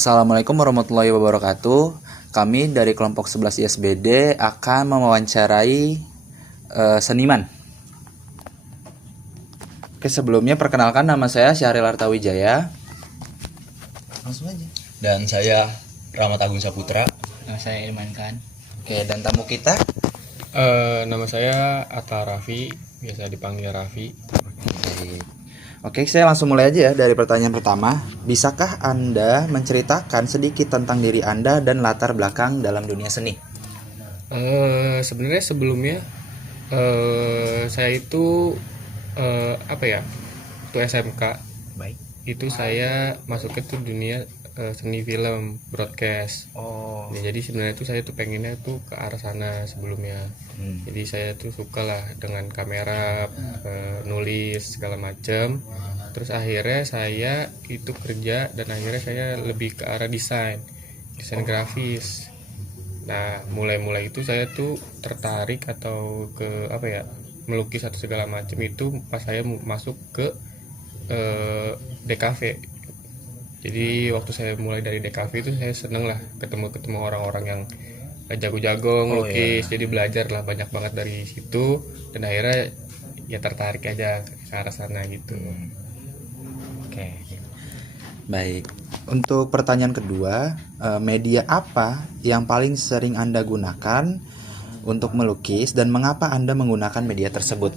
Assalamualaikum warahmatullahi wabarakatuh. Kami dari kelompok 11 ISBD akan mewawancarai seniman. Oke, sebelumnya perkenalkan, nama saya Syahril Artawijaya. Langsung aja. Dan saya Rahmat Agung Saputra. Nama saya Irman Khan. Oke, dan tamu kita? Nama saya Atta Raffi, biasa dipanggil Raffi. Oke, saya langsung mulai aja ya dari pertanyaan pertama. Bisakah Anda menceritakan sedikit tentang diri Anda dan latar belakang dalam dunia seni? Sebenarnya sebelumnya saya itu itu SMK. Baik. Itu saya masuk ke dunia seni film broadcast. Oh. Ya, jadi sebenarnya itu saya tuh pengennya tuh ke arah sana sebelumnya. Jadi saya tuh suka lah dengan kamera, nulis segala macam. Terus akhirnya saya itu kerja dan akhirnya saya lebih ke arah desain grafis. Nah, mulai itu saya tuh tertarik atau ke melukis atau segala macam itu pas saya masuk ke DKV. Jadi waktu saya mulai dari DKV itu saya seneng lah ketemu orang-orang yang jago-jago ngelukis. Jadi belajar lah banyak banget dari situ dan akhirnya ya tertarik aja ke arah sana gitu. Oke. Baik. Untuk pertanyaan kedua, media apa yang paling sering Anda gunakan untuk melukis dan mengapa Anda menggunakan media tersebut?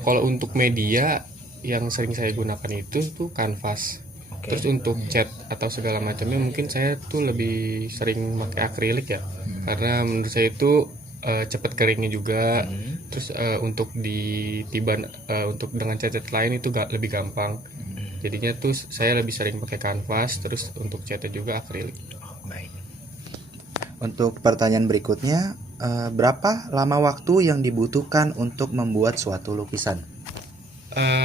Kalau untuk media yang sering saya gunakan itu tuh kanvas. Terus untuk cat atau segala macamnya mungkin saya tuh lebih sering pakai akrilik ya, karena menurut saya itu cepat keringnya juga. Terus untuk ditiban untuk dengan cat lain itu lebih gampang. Jadinya tuh saya lebih sering pakai kanvas. Terus untuk catnya juga akrilik. Baik. Untuk pertanyaan berikutnya, berapa lama waktu yang dibutuhkan untuk membuat suatu lukisan?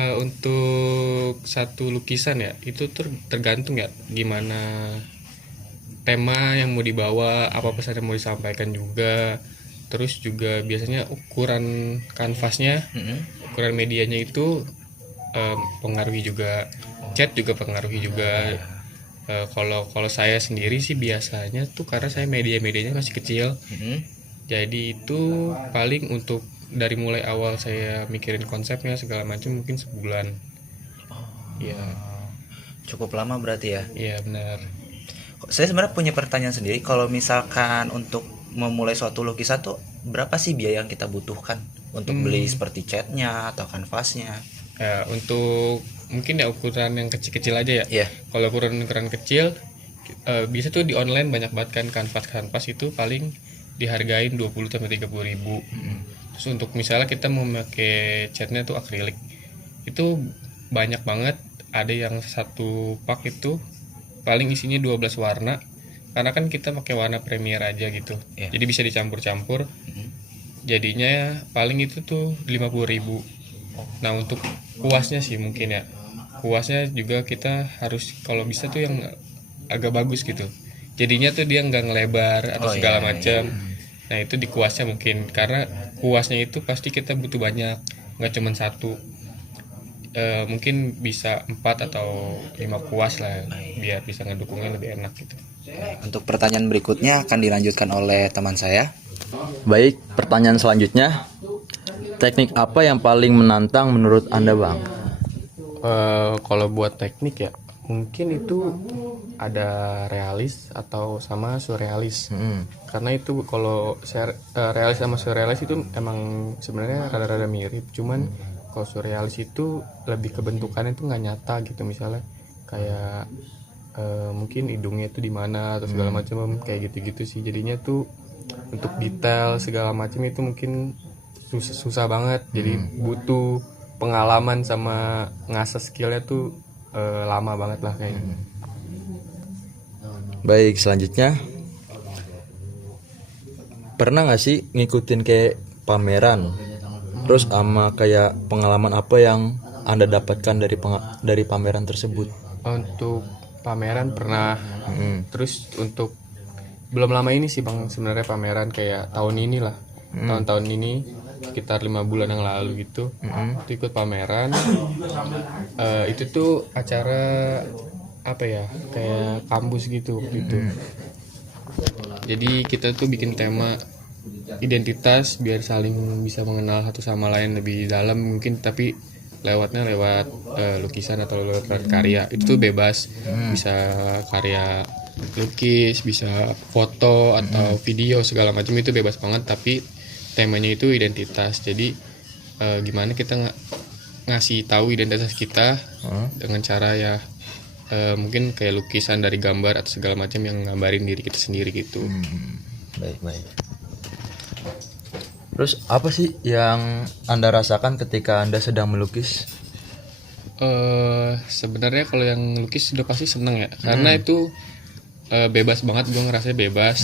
Untuk satu lukisan ya itu tergantung ya gimana tema yang mau dibawa, apa pesan yang mau disampaikan juga. Terus juga biasanya ukuran kanvasnya, ukuran medianya itu pengaruhi juga, cat juga pengaruhi juga. Kalau saya sendiri sih biasanya tuh karena saya medianya masih kecil, jadi itu paling untuk dari mulai awal saya mikirin konsepnya segala macam mungkin sebulan. Ya. Cukup lama berarti ya? Iya benar. Saya sebenarnya punya pertanyaan sendiri. Kalau misalkan untuk memulai suatu lukisan tuh berapa sih biaya yang kita butuhkan untuk beli seperti catnya atau kanvasnya? Ya, untuk mungkin ya ukuran yang kecil-kecil aja ya. Iya. Kalau ukuran kecil bisa tuh di online banyak banget kan kanvas itu paling dihargain 20 sampai 30 ribu. Terus untuk misalnya kita mau pakai catnya tuh akrilik, itu banyak banget. Ada yang satu pak itu paling isinya 12 warna, karena kan kita pakai warna premier aja gitu. Jadi bisa dicampur-campur. Jadinya paling itu tuh 50 ribu. Nah untuk kuasnya sih mungkin ya, kuasnya juga kita harus kalau bisa tuh yang agak bagus gitu. Jadinya tuh dia nggak ngelebar atau segala macam. Nah itu di kuasnya mungkin, karena kuasnya itu pasti kita butuh banyak, nggak cuma satu. Mungkin bisa 4 atau 5 kuas lah, biar bisa ngedukungnya lebih enak gitu. Untuk pertanyaan berikutnya akan dilanjutkan oleh teman saya. Baik, pertanyaan selanjutnya. Teknik apa yang paling menantang menurut Anda, Bang? Kalau buat teknik ya, mungkin itu ada realis atau sama surrealis. Karena itu kalau realis sama surrealis itu emang sebenarnya rada-rada mirip, cuman kalau surrealis itu lebih kebentukannya itu nggak nyata gitu. Misalnya kayak mungkin hidungnya itu di mana atau segala macam kayak gitu-gitu sih. Jadinya tuh untuk detail segala macam itu mungkin susah banget. Jadi butuh pengalaman sama ngasah skillnya tuh lama banget lah kayaknya. Baik, selanjutnya. Pernah nggak sih ngikutin kayak pameran? Terus sama kayak pengalaman apa yang Anda dapatkan dari pameran tersebut? Untuk pameran pernah. Terus untuk belum lama ini sih Bang, sebenarnya pameran kayak tahun ini lah. Tahun-tahun ini sekitar 5 bulan yang lalu gitu. Itu ikut pameran. Itu tuh acara apa ya, kayak kampus gitu waktu itu. Jadi kita tuh bikin tema identitas biar saling bisa mengenal satu sama lain lebih dalam mungkin, tapi lewat lukisan atau lewat karya. Itu tuh bebas, bisa karya lukis, bisa foto atau video segala macam, itu bebas banget, tapi temanya itu identitas. Jadi gimana kita ngasih tahu identitas kita dengan cara ya mungkin kayak lukisan dari gambar atau segala macam yang nggambarin diri kita sendiri gitu. Baik. Terus apa sih yang Anda rasakan ketika Anda sedang melukis? Sebenarnya kalau yang lukis sudah pasti seneng ya, karena itu bebas banget, gue ngerasanya bebas.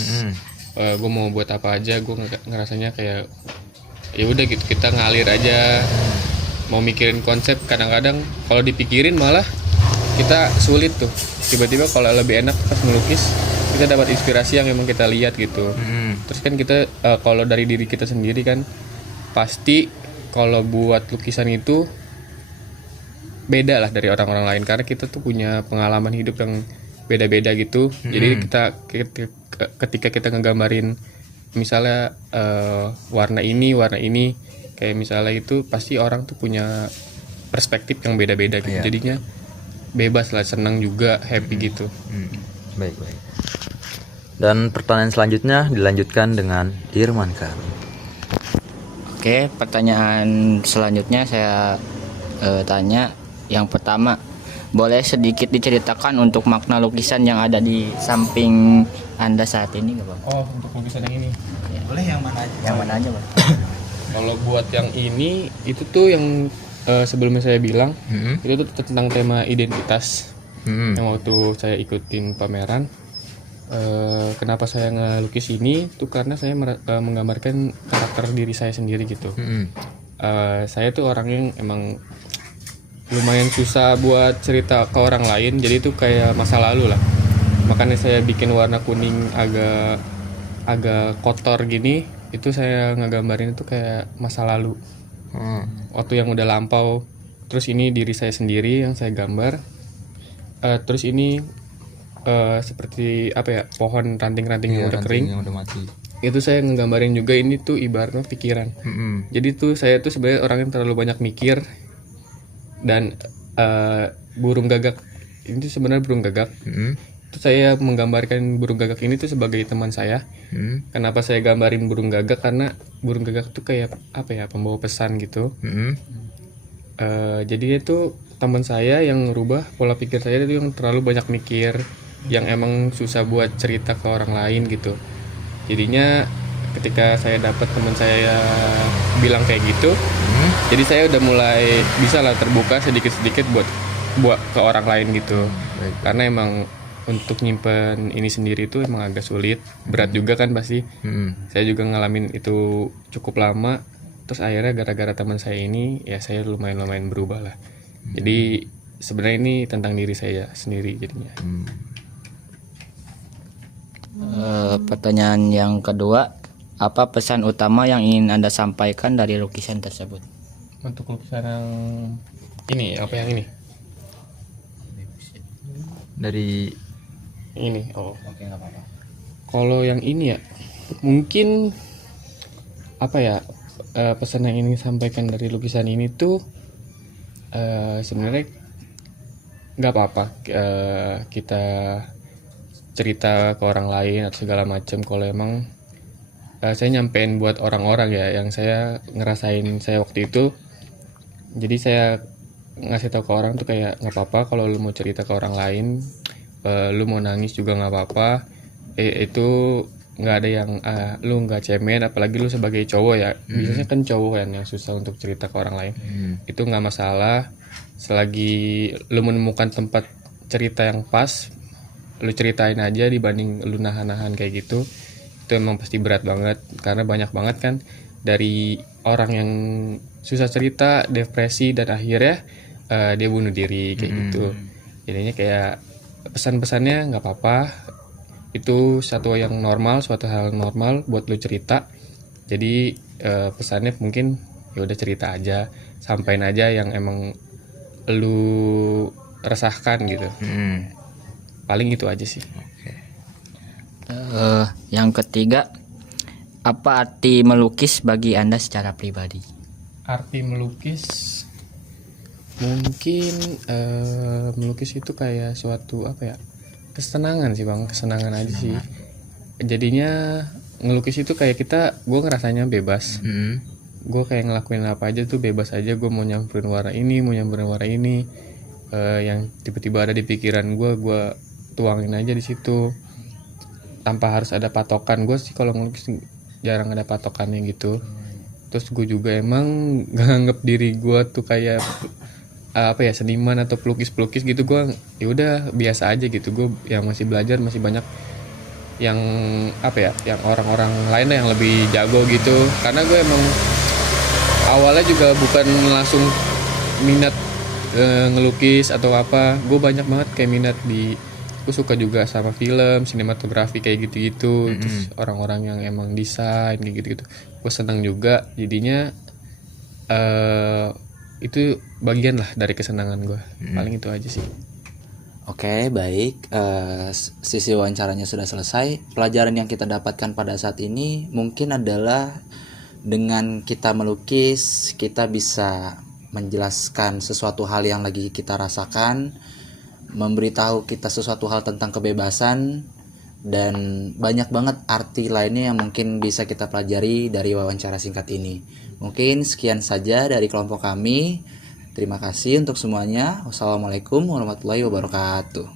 Gue mau buat apa aja, gue ngerasanya kayak ya udah gitu, kita ngalir aja. Mau mikirin konsep kadang-kadang kalau dipikirin malah kita sulit tuh. Tiba-tiba kalau lebih enak pas melukis kita dapat inspirasi yang memang kita lihat gitu. Terus kan kita kalau dari diri kita sendiri kan pasti kalau buat lukisan itu beda lah dari orang-orang lain, karena kita tuh punya pengalaman hidup yang beda-beda gitu. Jadi ketika kita ngegambarin misalnya warna ini kayak misalnya itu pasti orang tuh punya perspektif yang beda-beda gitu. Jadinya bebas lah, senang juga, happy gitu. Baik. Dan pertanyaan selanjutnya dilanjutkan dengan Irman Khan. Oke, pertanyaan selanjutnya saya tanya. Yang pertama, boleh sedikit diceritakan untuk makna lukisan yang ada di samping Anda saat ini, nggak Bang? Oh, untuk lukisan yang ini. Boleh yang mana aja? Yang mana aja, Bang? Kalau buat yang ini itu tuh yang sebelumnya saya bilang itu tuh tentang tema identitas. Yang waktu saya ikutin pameran, kenapa saya ngelukis ini tuh karena saya menggambarkan karakter diri saya sendiri gitu. Saya tuh orang yang emang lumayan susah buat cerita ke orang lain, jadi itu kayak masa lalu lah. Makanya saya bikin warna kuning agak kotor gini, itu saya ngegambarin itu kayak masa lalu, waktu yang udah lampau. Terus ini diri saya sendiri yang saya gambar. Terus ini seperti apa ya, pohon ranting-ranting yang udah kering, yang udah mati. itu saya ngegambarin juga. Ini tuh ibaratnya pikiran. Jadi tuh saya tuh sebenarnya orang yang terlalu banyak mikir. Dan burung gagak ini tuh sebenarnya burung gagak. Itu saya menggambarkan burung gagak ini tuh sebagai teman saya. Kenapa saya gambarin burung gagak? Karena burung gagak tuh kayak apa ya, pembawa pesan gitu. Jadi itu teman saya yang ngerubah pola pikir saya itu, yang terlalu banyak mikir, yang emang susah buat cerita ke orang lain gitu. Jadinya ketika saya dapat teman saya bilang kayak gitu, jadi saya udah mulai bisa lah terbuka sedikit-sedikit buat ke orang lain gitu. Karena emang untuk nyimpen ini sendiri itu emang agak sulit, berat juga kan pasti. Saya juga ngalamin itu cukup lama. Terus akhirnya gara-gara teman saya ini ya saya lumayan berubah lah. Jadi sebenarnya ini tentang diri saya sendiri jadinya. Pertanyaan yang kedua, apa pesan utama yang ingin Anda sampaikan dari lukisan tersebut? Untuk lukisan yang ini, apa yang ini? Dari Ini, oh. Oke, nggak apa-apa. Kalau yang ini ya, mungkin apa ya, pesan yang ingin sampaikan dari lukisan ini tuh sebenarnya nggak apa-apa kita cerita ke orang lain atau segala macam. Kalau emang saya nyampein buat orang-orang ya yang saya ngerasain saya waktu itu. Jadi saya ngasih tahu ke orang tuh kayak nggak apa-apa kalau lu mau cerita ke orang lain, lu mau nangis juga nggak apa-apa. Itu nggak ada yang lu nggak cemen, apalagi lu sebagai cowok ya. Biasanya kan cowok kan yang susah untuk cerita ke orang lain. Itu nggak masalah selagi lu menemukan tempat cerita yang pas, lu ceritain aja dibanding lu nahan-nahan kayak gitu. Itu emang pasti berat banget, karena banyak banget kan dari orang yang susah cerita, depresi, dan akhirnya dia bunuh diri kayak gitu. Jadinya kayak pesan-pesannya nggak apa-apa, itu suatu yang normal, suatu hal normal buat lu cerita. Jadi pesannya mungkin ya udah cerita aja, sampein aja yang emang lu resahkan gitu. Paling itu aja sih. Yang ketiga, apa arti melukis bagi Anda secara pribadi? Arti melukis mungkin melukis itu kayak suatu apa ya, kesenangan sih bang, kesenangan aja sih. Jadinya ngelukis itu kayak gue ngerasanya bebas. Gue kayak ngelakuin apa aja tuh bebas aja. Gue mau nyamperin warna ini, mau nyamperin warna ini, yang tiba-tiba ada di pikiran gue tuangin aja di situ tanpa harus ada patokan. Gue sih kalau ngelukis jarang ada patokannya gitu. Terus gue juga emang gak anggap diri gue tuh kayak apa ya, seniman atau pelukis gitu. Gue ya udah biasa aja gitu. Gue yang masih belajar, masih banyak yang apa ya, yang orang-orang lain yang lebih jago gitu. Karena gue emang awalnya juga bukan langsung minat ngelukis atau apa. Gue banyak banget kayak minat gue suka juga sama film, sinematografi kayak gitu-gitu. Terus orang-orang yang emang desain kayak gitu-gitu gue senang juga. Jadinya itu bagian lah dari kesenangan gue. Paling itu aja sih. Oke, baik. Sisi wawancaranya sudah selesai. Pelajaran yang kita dapatkan pada saat ini mungkin adalah dengan kita melukis, kita bisa menjelaskan sesuatu hal yang lagi kita rasakan, memberitahu kita sesuatu hal tentang kebebasan, dan banyak banget arti lainnya yang mungkin bisa kita pelajari dari wawancara singkat ini. Mungkin sekian saja dari kelompok kami. Terima kasih untuk semuanya. Wassalamualaikum warahmatullahi wabarakatuh.